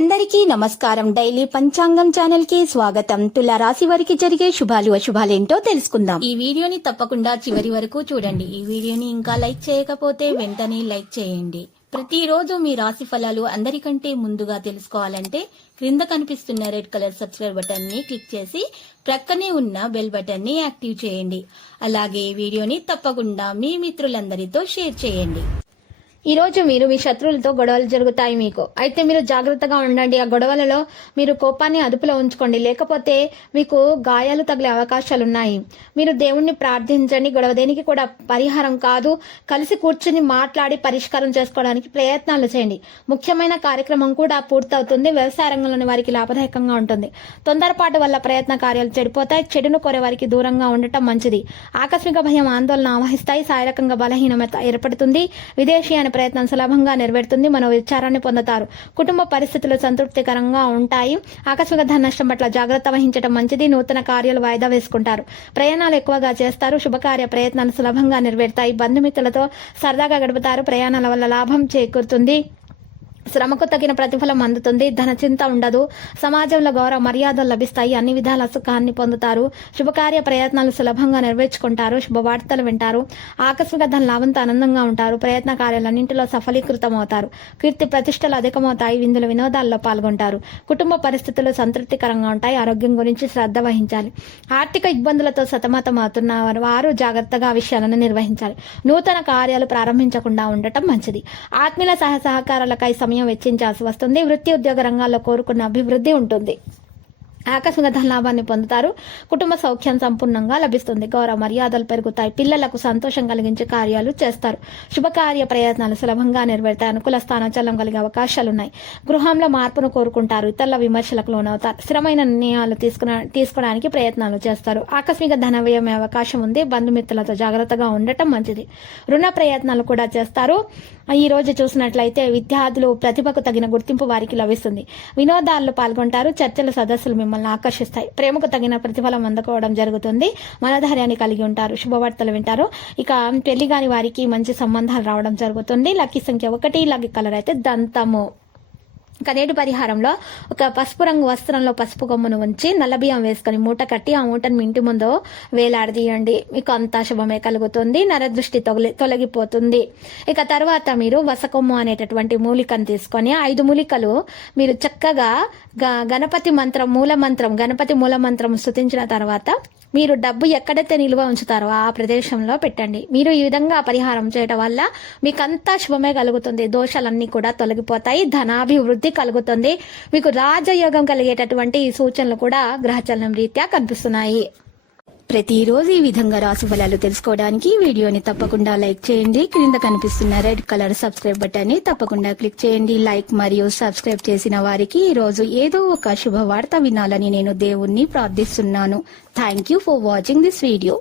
అందరికీ నమస్కారం. డైలీ పంచాంగం ఛానల్ కి స్వాగతం. తుల రాశి వారికి జరిగే శుభాలు అశుభాలేంటో తెలుసుకుందాం. ఈ వీడియోని తప్పకుండా చివరి వరకు చూడండి. ఈ వీడియోని ఇంకా లైక్ చేయకపోతే వెంటనే లైక్ చేయండి. ప్రతిరోజు మీ రాశి ఫలాలు అందరికంటే ముందుగా తెలుసుకోవాలంటే క్రింద కనిపిస్తున్న రెడ్ కలర్ సబ్స్క్రైబ్ బటన్ ని క్లిక్ చేసి ప్రక్కనే ఉన్న బెల్ బటన్ ని యాక్టివ్ చేయండి. అలాగే ఈ వీడియోని తప్పకుండా మీ మిత్రులందరితో షేర్ చేయండి. ఈ రోజు మీరు మీ శత్రువులతో గొడవలు జరుగుతాయి మీకు. అయితే మీరు జాగ్రత్తగా ఉండండి. ఆ గొడవలలో మీరు కోపాన్ని అదుపులో ఉంచుకోండి, లేకపోతే మీకు గాయాలు తగిలే అవకాశాలున్నాయి. మీరు దేవుణ్ణి ప్రార్థించండి. గొడవ దేనికి కూడా పరిహారం కాదు. కలిసి కూర్చుని మాట్లాడి పరిష్కారం చేసుకోవడానికి ప్రయత్నాలు చేయండి. ముఖ్యమైన కార్యక్రమం కూడా పూర్తవుతుంది. వ్యవసాయ రంగంలోని వారికి లాభదాయకంగా ఉంటుంది. తొందరపాటు వల్ల ప్రయత్న కార్యాలు చెడిపోతాయి. చెడును కోరే వారికి దూరంగా ఉండటం మంచిది. ఆకస్మిక భయం ఆందోళన ఆవహిస్తాయి. శారీరకంగా బలహీనత ఏర్పడుతుంది. విదేశీ ప్రయత్నం సులభంగా నెరవేరుతుంది. మన విచారాన్ని పొందుతారు. కుటుంబ పరిస్థితులు సంతృప్తికరంగా ఉంటాయి. ఆకస్మిక ధన నష్టం పట్ల జాగ్రత్త వహించడం మంచిది. నూతన కార్యాలు వాయిదా వేసుకుంటారు. ప్రయాణాలు ఎక్కువగా చేస్తారు. శుభకార్య ప్రయత్నాలు సులభంగా నెరవేరుతాయి. బంధుమిత్రులతో సరదాగా గడుపుతారు. ప్రయాణాల వల్ల లాభం చేకూరుతుంది. శ్రమకు తగిన ప్రతిఫలం అందుతుంది. ధన చింత ఉండదు. సమాజంలో గౌరవ మర్యాదలు లభిస్తాయి. అన్ని విధాల సుఖాన్ని పొందుతారు. శుభకార్య ప్రయత్నాలు సులభంగా నెరవేర్చుకుంటారు. శుభవార్తలు వింటారు. ఆకస్మిక ధన లాభంతో ఆనందంగా ఉంటారు. ప్రయత్న కార్యాలన్నింటిలో సఫలీకృతం అవుతారు. కీర్తి ప్రతిష్టలు అధికమవుతాయి. విందుల వినోదాల్లో పాల్గొంటారు. కుటుంబ పరిస్థితులు సంతృప్తికరంగా ఉంటాయి. ఆరోగ్యం గురించి శ్రద్ధ వహించాలి. ఆర్థిక ఇబ్బందులతో సతమతం అవుతున్న వారు జాగ్రత్తగా విషయాలను నిర్వహించాలి. నూతన కార్యాలు ప్రారంభించకుండా ఉండటం మంచిది. ఆత్మీయుల సహకారాలకై సమయం వెచ్చించాల్సి వస్తుంది. వృత్తి ఉద్యోగ రంగాల్లో కోరుకున్న అభివృద్ధి ఉంటుంది. ఆకస్మిక ధన లాభాన్ని పొందుతారు. కుటుంబ సౌఖ్యం సంపూర్ణంగా లభిస్తుంది. గౌరవ మర్యాదలు పెరుగుతాయి. పిల్లలకు సంతోషం కలిగించే కార్యాలు చేస్తారు. శుభకార్య ప్రయత్నాలు సులభంగా నెరవేరుతాయి. అనుకూల స్థానచలనం కలిగే అవకాశాలున్నాయి. గృహంలో మార్పును కోరుకుంటారు. ఇతరుల విమర్శలకు లోనవుతారు. స్థిరమైన నిర్ణయాలు తీసుకోవడానికి ప్రయత్నాలు చేస్తారు. ఆకస్మిక ధన వ్యయమే అవకాశం ఉంది. బంధుమిత్రులతో జాగ్రత్తగా ఉండటం మంచిది. రుణ ప్రయత్నాలు కూడా చేస్తారు. ఈ రోజు చూసినట్లయితే విద్యార్థులు ప్రతిభకు తగిన గుర్తింపు వారికి లభిస్తుంది. వినోదాల్లో పాల్గొంటారు. చర్చల సదస్సులు మిమ్మల్ని ఆకర్షిస్తాయి. ప్రేమకు తగిన ప్రతిఫలం అందుకోవడం జరుగుతుంది. మనోధైర్యాన్ని కలిగి ఉంటారు. శుభవార్తలు వింటారు. ఇక పెళ్లి కాని వారికి మంచి సంబంధాలు రావడం జరుగుతుంది. లక్కీ సంఖ్య 1. లక్కీ కలర్ అయితే దంతము. ఇక నేటి పరిహారంలో ఒక పసుపు రంగు వస్త్రంలో పసుపు కొమ్మును ఉంచి నల్ల బియ్యం వేసుకొని మూట కట్టి ఆ మూటను మీ ఇంటి ముందు వేలాడదీయండి. మీకు అంతా శుభమే కలుగుతుంది. నరదృష్టి తొలగిపోతుంది. ఇక తర్వాత మీరు వసకొమ్ము అనేటటువంటి మూలికను తీసుకొని 5 మూలికలు మీరు చక్కగా గణపతి మూల మంత్రం స్తుతించిన తర్వాత మీరు డబ్బు ఎక్కడైతే నిల్వ ఉంచుతారో ఆ ప్రదేశంలో పెట్టండి. మీరు ఈ విధంగా పరిహారం చేయడం వల్ల మీకంతా శుభమే కలుగుతుంది. దోషాలన్నీ కూడా తొలగిపోతాయి. ధనాభివృద్ధి కలుగుతుంది. మీకు రాజయోగం కలిగేటటువంటి సూచనలు కూడా గ్రహచలనం రీత్యా కనిపిస్తున్నాయి. ప్రతిరోజు ఈ విధంగా రాశి ఫలాలు తెలుసుకోవడానికి వీడియోని తప్పకుండా లైక్ చేయండి. క్రింద కనిపిస్తున్న రెడ్ కలర్ సబ్స్క్రైబ్ బటన్ ని తప్పకుండా క్లిక్ చేయండి. లైక్ మరియు సబ్స్క్రైబ్ చేసిన వారికి ఈ రోజు ఏదో ఒక శుభవార్త వినాలని నేను దేవుణ్ణి ప్రార్థిస్తున్నాను. Thank you for watching this video.